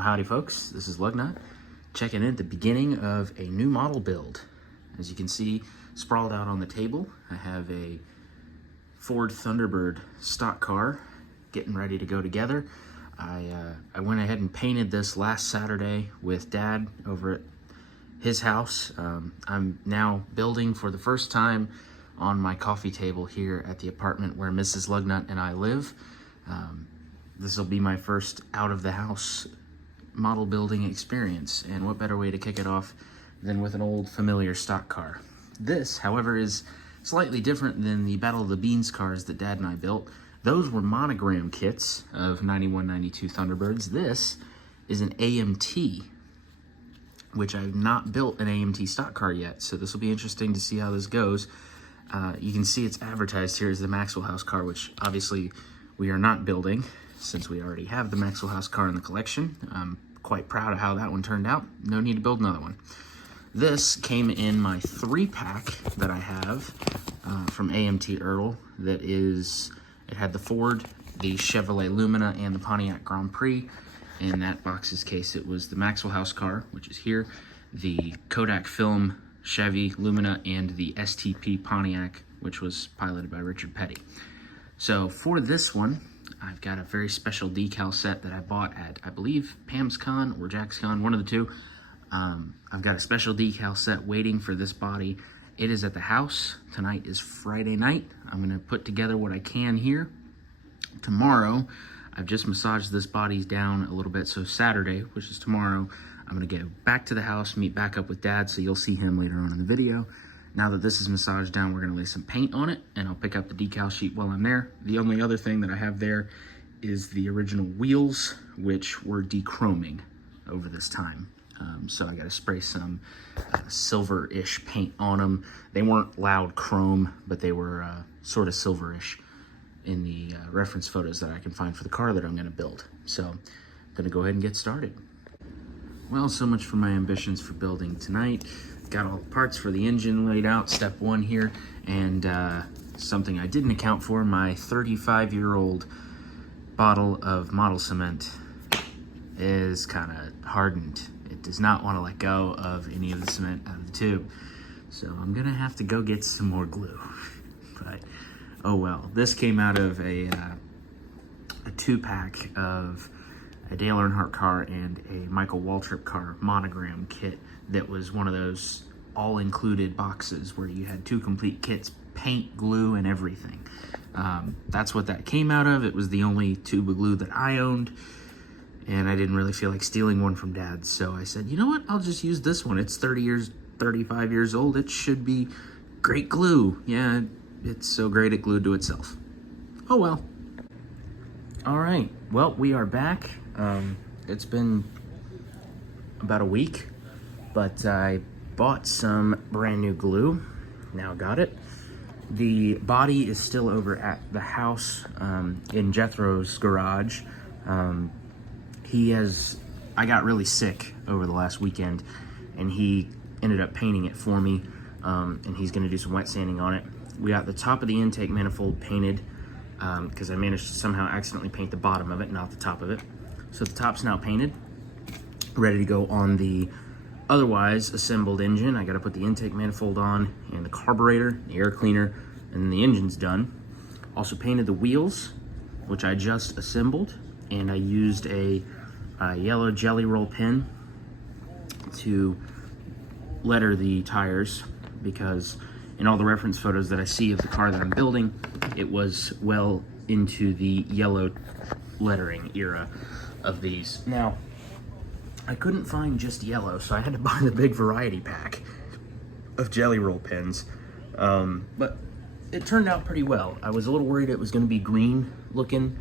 Well, howdy folks, this is Lugnut, checking in at the beginning of a new model build. As you can see, sprawled out on the table, I have a Ford Thunderbird stock car getting ready to go together. I went ahead and painted this last Saturday with Dad over at his house. I'm now building for the first time on my coffee table here at the apartment where Mrs. Lugnut and I live. This will be my first out of the house model building experience, and what better way to kick it off than with an old familiar stock car. This, however, is slightly different than the Battle of the Beans cars that Dad and I built. Those were monogram kits of 91, 92 Thunderbirds. This is an AMT, which I've not built an AMT stock car yet, so this will be interesting to see how this goes. You can see it's advertised here as the Maxwell House car, which obviously we are not building since we already have the Maxwell House car in the collection. I'm quite proud of how that one turned out. No need to build another one. This came in my 3-pack that I have from AMT ERTL. That is, it had the Ford, the Chevrolet Lumina, and the Pontiac Grand Prix. In that box's case, it was the Maxwell House car, which is here, the Kodak Film Chevy Lumina, and the STP Pontiac, which was piloted by Richard Petty. So for this one, I've got a very special decal set that I bought at, I believe, Pam's Con or Jack's Con, one of the two. I've got a special decal set waiting for this body. It is at the house. Tonight is Friday night. I'm going to put together what I can here. Tomorrow, I've just massaged this body down a little bit, so Saturday, which is tomorrow, I'm going to go back to the house, meet back up with Dad, so you'll see him later on in the video. Now that this is massaged down, we're going to lay some paint on it, and I'll pick up the decal sheet while I'm there. The only other thing that I have there is the original wheels, which were dechroming over this time. So I got to spray some silver-ish paint on them. They weren't loud chrome, but they were sort of silverish in the reference photos that I can find for the car that I'm going to build. So I'm going to go ahead and get started. Well, so much for my ambitions for building tonight. Got all the parts for the engine laid out, step one here, and something I didn't account for, my 35-year-old bottle of model cement is kind of hardened. It does not want to let go of any of the cement out of the tube. So I'm gonna have to go get some more glue. But, oh well. This came out of a 2-pack of a Dale Earnhardt car and a Michael Waltrip car monogram kit that was one of those all-included boxes where you had 2 complete kits, paint, glue, and everything. That's what that came out of. It was the only tube of glue that I owned, and I didn't really feel like stealing one from Dad, so I said, you know what, I'll just use this one. It's 35 years old. It should be great glue. Yeah, it's so great it glued to itself. Oh well. All right, well, we are back. It's been about a week, but I bought some brand new glue. Now got it. The body is still over at the house in Jethro's garage. I got really sick over the last weekend, and he ended up painting it for me, and he's gonna do some wet sanding on it. We got the top of the intake manifold painted, because I managed to somehow accidentally paint the bottom of it, not the top of it. So the top's now painted, ready to go on the otherwise assembled engine. I gotta put the intake manifold on, and the carburetor, the air cleaner, and then the engine's done. Also painted the wheels, which I just assembled, and I used a yellow jelly roll pen to letter the tires, because in all the reference photos that I see of the car that I'm building, it was well into the yellow lettering era of these. Now, I couldn't find just yellow, so I had to buy the big variety pack of jelly roll pens, but it turned out pretty well. I was a little worried it was going to be green looking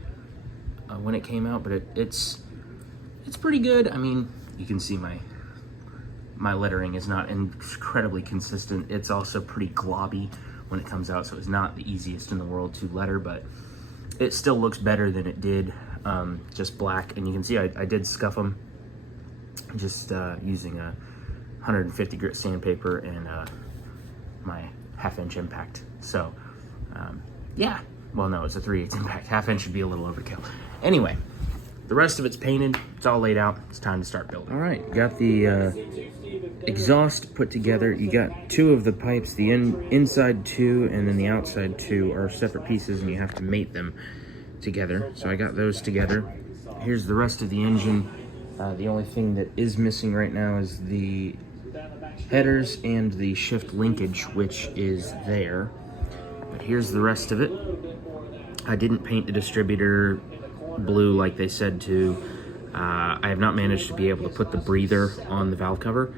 when it came out, but it's pretty good. I mean, you can see my lettering is not incredibly consistent. It's also pretty globby when it comes out, so it's not the easiest in the world to letter, but it still looks better than it did just black. And you can see I did scuff them just using a 150 grit sandpaper and my 1/2 inch impact. So yeah, well, no, it's a 3/8 impact. 1/2 inch should be a little overkill. Anyway, the rest of it's painted. It's all laid out. It's time to start building. All right, got the exhaust put together. You got two of the pipes, the inside two and then the outside two are separate pieces, and you have to mate them together. So I got those together. Here's the rest of the engine. The only thing that is missing right now is the headers and the shift linkage, which is there. But here's the rest of it. I didn't paint the distributor blue like they said to. I have not managed to be able to put the breather on the valve cover,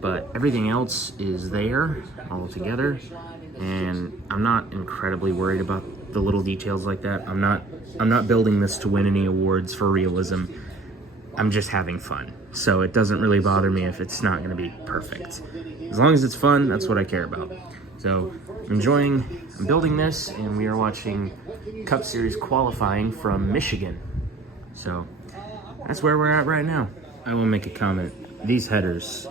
but everything else is there all together, and I'm not incredibly worried about the little details like that. I'm not building this to win any awards for realism. I'm just having fun. So it doesn't really bother me if it's not gonna be perfect. As long as it's fun, that's what I care about. So I'm building this, and we are watching Cup Series qualifying from Michigan. So that's where we're at right now. I will make a comment. These headers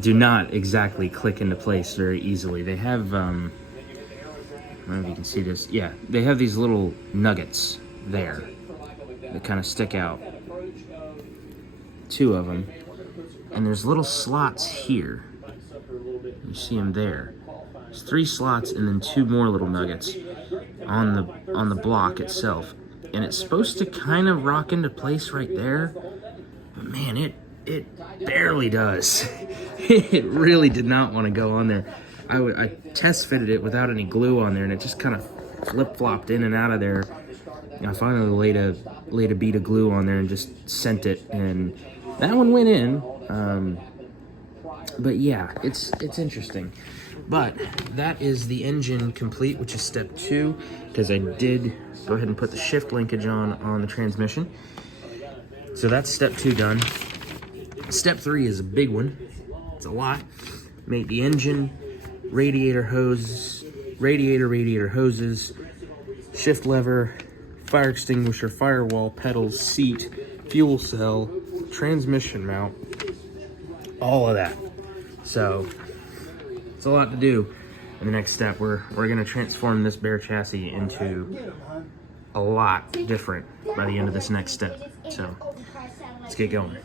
do not exactly click into place very easily. They have, I don't know if you can see this. Yeah, they have these little nuggets there that kind of stick out. Two of them. And there's little slots here. You see them there. There's 3 slots and then 2 more little nuggets on the block itself. And it's supposed to kind of rock into place right there. But man, it barely does. It really did not want to go on there. I test fitted it without any glue on there, and it just kind of flip-flopped in and out of there. I finally laid a bead of glue on there and just sent it, and that one went in. But yeah, it's interesting. But that is the engine complete, which is step 2, because I did go ahead and put the shift linkage on the transmission. So that's step 2 done. Step 3 is a big one. It's a lot. Made the engine, radiator hoses, shift lever, fire extinguisher, firewall, pedals, seat, fuel cell, transmission mount, all of that. So it's a lot to do. In the next step, we're gonna transform this bare chassis into a lot different by the end of this next step. So let's get going.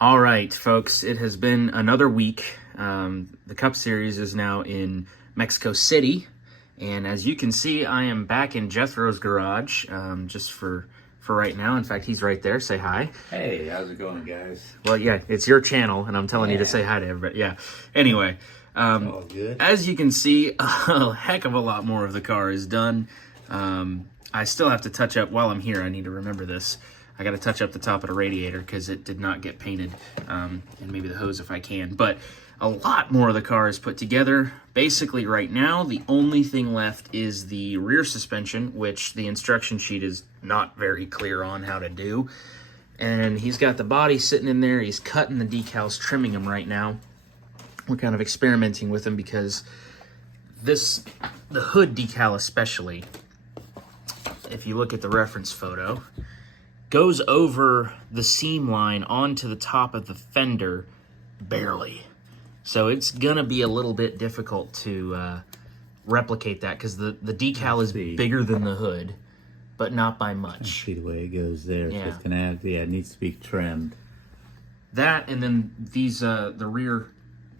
All right, folks, it has been another week. The Cup Series is now in Mexico City, and as you can see, I am back in Jethro's garage, just for right now. In fact, he's right there. Say hi. Hey, how's it going, guys? Well, yeah, it's your channel, and I'm telling you to say hi to everybody. Yeah. Anyway, all good. As you can see, a heck of a lot more of the car is done. I still have to touch up while I'm here. I need to remember this. I got to touch up the top of the radiator because it did not get painted, and maybe the hose if I can. But a lot more of the car is put together. Basically, right now, the only thing left is the rear suspension, which the instruction sheet is not very clear on how to do. And he's got the body sitting in there. He's cutting the decals, trimming them right now. We're kind of experimenting with them because the hood decal especially, if you look at the reference photo, goes over the seam line onto the top of the fender barely. So it's gonna be a little bit difficult to replicate that because the decal is bigger than the hood, but not by much. See the way it goes there. Yeah. So it's gonna have, it needs to be trimmed. That, and then these the rear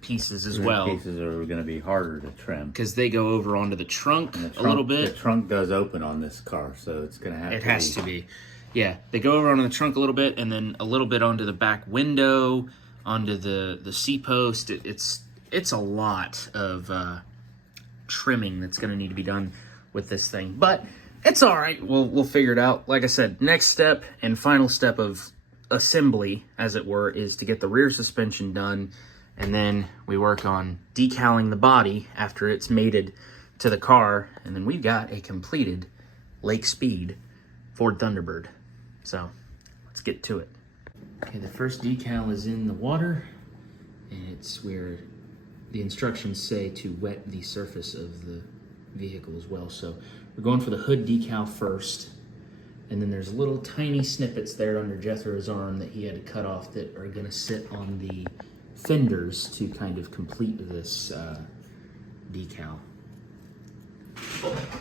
pieces as well. Pieces are gonna be harder to trim because they go over onto the trunk a little bit. The trunk does open on this car, so it's gonna have. It has to be. Yeah, they go over onto the trunk a little bit, and then a little bit onto the back window, onto the C-post. It's a lot of trimming that's going to need to be done with this thing, but it's all right. We'll figure it out. Like I said, next step and final step of assembly, as it were, is to get the rear suspension done, and then we work on decaling the body after it's mated to the car, and then we've got a completed Lake Speed Ford Thunderbird. So let's get to it. Okay, the first decal is in the water, and it's where the instructions say to wet the surface of the vehicle as well. So we're going for the hood decal first, and then there's little tiny snippets there under Jethro's arm that he had to cut off that are gonna sit on the fenders to kind of complete this decal.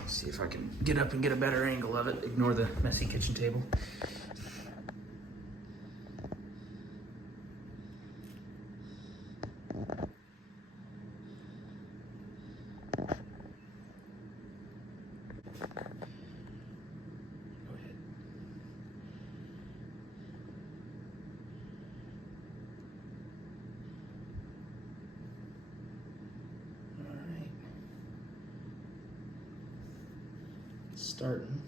See if I can get up and get a better angle of it. Ignore the messy kitchen table. Starting.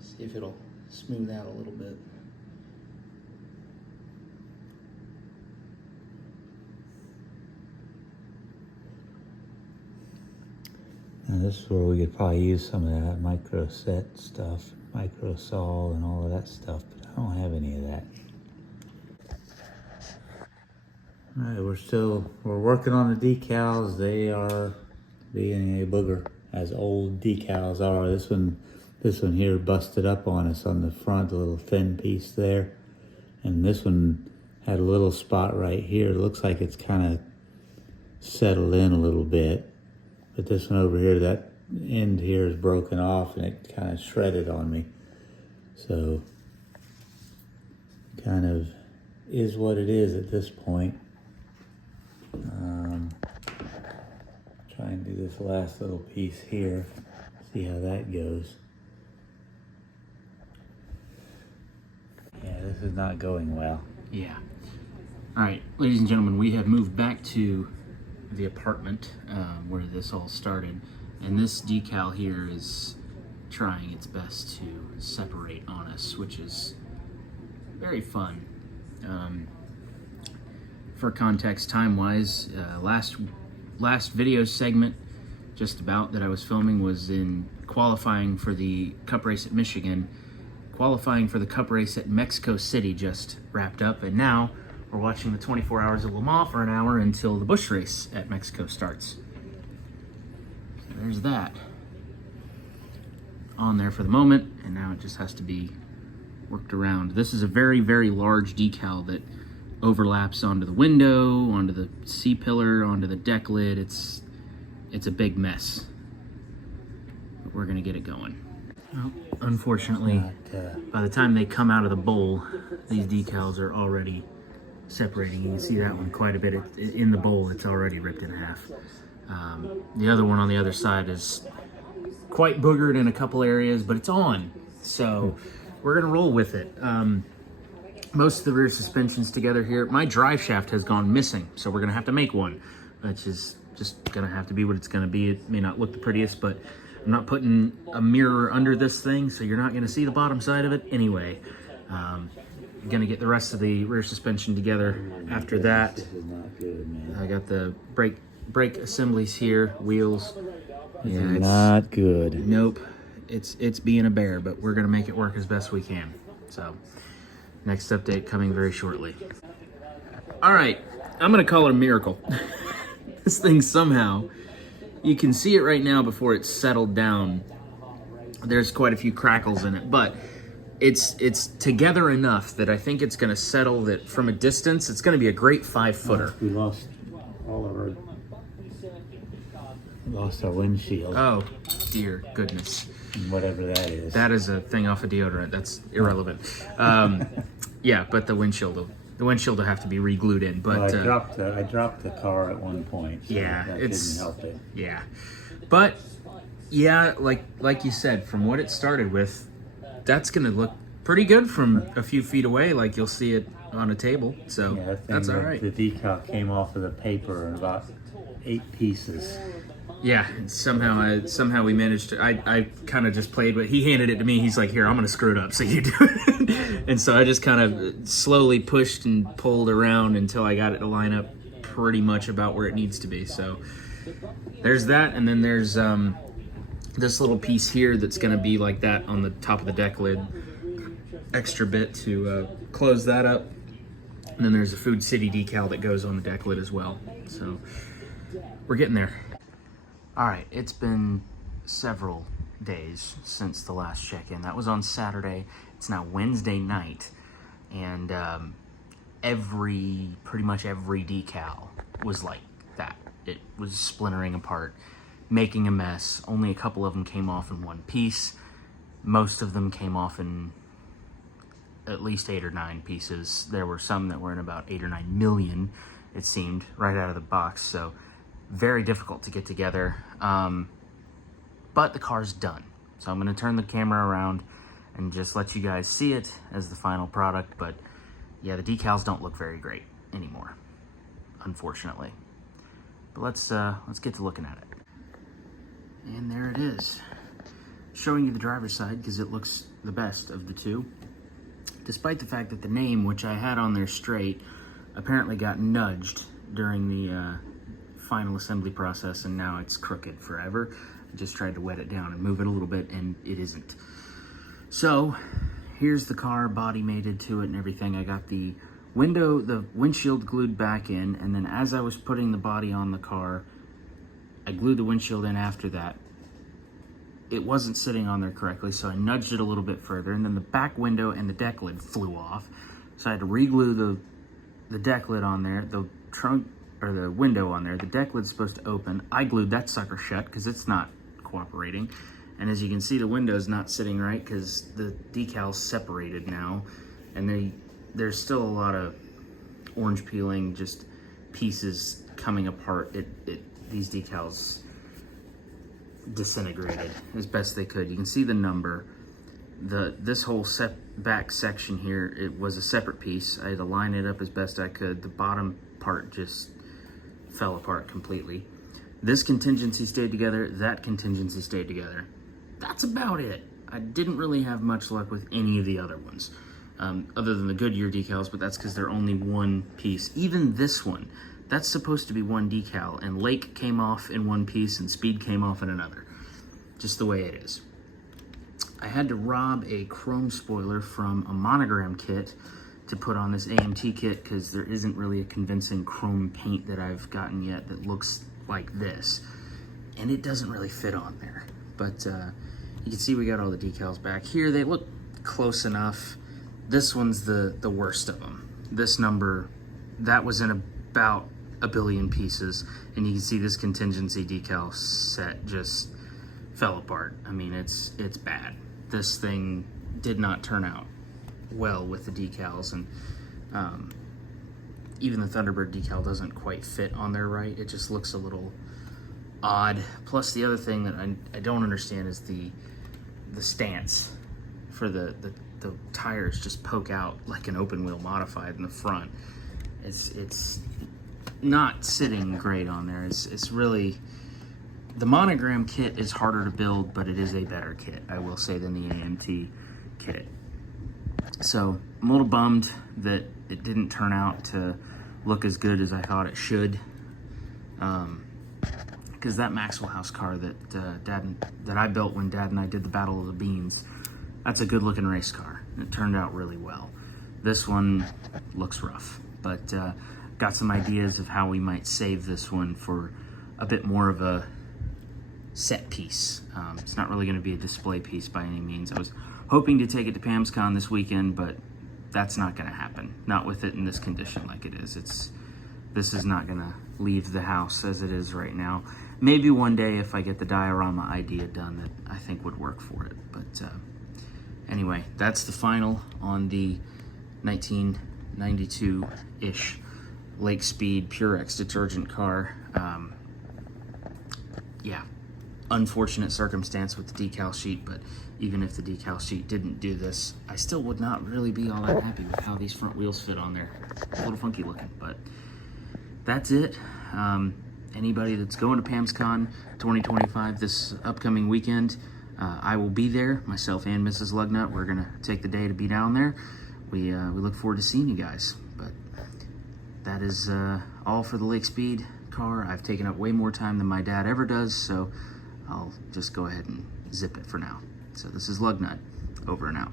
See if it'll smooth out a little bit. Now this is where we could probably use some of that micro set stuff, micro saw and all of that stuff, but I don't have any of that. All right, we're working on the decals. They are being a booger, as old decals are. This one here busted up on us on the front, the little thin piece there. And this one had a little spot right here. It looks like it's kind of settled in a little bit. But this one over here, that end here is broken off and it kind of shredded on me. So, kind of is what it is at this point. Try and do this last little piece here, see how that goes. Yeah, this is not going well. Yeah. All right, ladies and gentlemen, we have moved back to the apartment where this all started, and this decal here is trying its best to separate on us, which is very fun. For context, time-wise, last video segment just about that I was filming was in qualifying for the Cup race at Michigan. Qualifying for the Cup race at Mexico City just wrapped up, and now we're watching the 24 Hours of Le Mans for an hour until the Busch race at Mexico starts. So there's that on there for the moment, and now it just has to be worked around. This is a very, very large decal that overlaps onto the window, onto the C-pillar, onto the deck lid. It's a big mess, but we're gonna get it going. Well, unfortunately, by the time they come out of the bowl, these decals are already separating. You can see that one quite a bit. In the bowl, it's already ripped in half. The other one on the other side is quite boogered in a couple areas, but it's on. So we're gonna roll with it. Most of the rear suspension's together here. My drive shaft has gone missing, so we're gonna have to make one, which is just gonna have to be what it's gonna be. It may not look the prettiest, but I'm not putting a mirror under this thing, so you're not gonna see the bottom side of it anyway. I'm gonna get the rest of the rear suspension together after that. This is not good, man. I got the brake assemblies here, wheels. This is not good. Nope, it's being a bear, but we're gonna make it work as best we can. So, next update coming very shortly. All right, I'm gonna call it a miracle. This thing somehow, you can see it right now before it's settled down. There's quite a few crackles in it, but it's together enough that I think it's gonna settle that from a distance, it's gonna be a great 5-footer. We lost our windshield. Oh, dear goodness. Whatever that is. That is a thing off of deodorant. That's irrelevant. Yeah, but the windshield will have to be re-glued in. But well, I dropped the car at one point. So yeah, that it's didn't help it. Yeah, but yeah, like you said, from what it started with, that's gonna look pretty good from a few feet away. Like you'll see it on a table. So Yeah, that's all right. The decal came off of the paper in about 8 pieces. Yeah, somehow we managed to. I kind of just played with. He handed it to me. He's like, "Here, I'm gonna screw it up, so you do it." And so I just kind of slowly pushed and pulled around until I got it to line up pretty much about where it needs to be. So there's that, and then there's this little piece here that's gonna be like that on the top of the deck lid. Extra bit to close that up, and then there's a Food City decal that goes on the deck lid as well. So we're getting there. All right, it's been several days since the last check-in. That was on Saturday. It's now Wednesday night, and pretty much every decal was like that. It was splintering apart. making a mess. Only a couple of them came off in one piece. Most of them came off in at least 8 or 9 pieces. There were some that were in about 8 or 9 million, it seemed, right out of the box. So very difficult to get together. But the car's done. So I'm going to turn the camera around and just let you guys see it as the final product. But yeah, the decals don't look very great anymore, unfortunately. But let's get to looking at it. And there it is. Showing you the driver's side because it looks the best of the two. Despite the fact that the name, which I had on there straight, apparently got nudged during the final assembly process, and now it's crooked forever. I just tried to wet it down and move it a little bit, and it isn't. So here's the car, body mated to it and everything. I got the windshield glued back in, and then as I was putting the body on the car, I glued the windshield in after that. It wasn't sitting on there correctly, so I nudged it a little bit further, and then the back window and the deck lid flew off. So I had to re-glue the deck lid on there, the trunk, or the window on there. The deck lid's supposed to open. I glued that sucker shut because it's not cooperating. And as you can see, the window's not sitting right because the decal's separated now, and there's still a lot of orange peeling, just pieces coming apart. These decals disintegrated as best they could. You can see the number. This whole back section here, it was a separate piece. I had to line it up as best I could. The bottom part just fell apart completely. This contingency stayed together, that contingency stayed together. That's about it. I didn't really have much luck with any of the other ones, other than the Goodyear decals, but that's because they're only one piece. Even this one, that's supposed to be one decal, and Lake came off in one piece and Speed came off in another. Just the way it is. I had to rob a chrome spoiler from a monogram kit to put on this AMT kit because there isn't really a convincing chrome paint that I've gotten yet that looks like this. And it doesn't really fit on there. But you can see we got all the decals back here. They look close enough. This one's the worst of them. This number, that was in about a billion pieces, and you can see this contingency decal set just fell apart. I mean, it's bad. This thing did not turn out well with the decals, and even the Thunderbird decal doesn't quite fit on there right. It just looks a little odd. Plus, the other thing that I don't understand is the stance for the tires just poke out like an open wheel modified in the front. It's not sitting great on there. It's really, the monogram kit is harder to build, but it is a better kit, I will say, than the AMT kit. So I'm a little bummed that it didn't turn out to look as good as I thought it should, because that Maxwell House car that I built when Dad and I did the Battle of the Beans, that's a good looking race car. It turned out really well. This one looks rough, but got some ideas of how we might save this one for a bit more of a set piece. It's not really going to be a display piece by any means. I was hoping to take it to PamsCon this weekend, but that's not going to happen. Not with it in this condition like it is. This is not going to leave the house as it is right now. Maybe one day if I get the diorama idea done that I think would work for it. But anyway, that's the final on the 1992-ish Lake Speed Purex detergent car. Yeah, unfortunate circumstance with the decal sheet, but even if the decal sheet didn't do this, I still would not really be all that happy with how these front wheels fit on there. A little funky looking, but that's it. Anybody that's going to PamsCon 2025 this upcoming weekend, I will be there, myself and Mrs. Lugnut. We're gonna take the day to be down there. We look forward to seeing you guys. But that is all for the Lake Speed car. I've taken up way more time than my dad ever does, so I'll just go ahead and zip it for now. So this is Lugnut, over and out.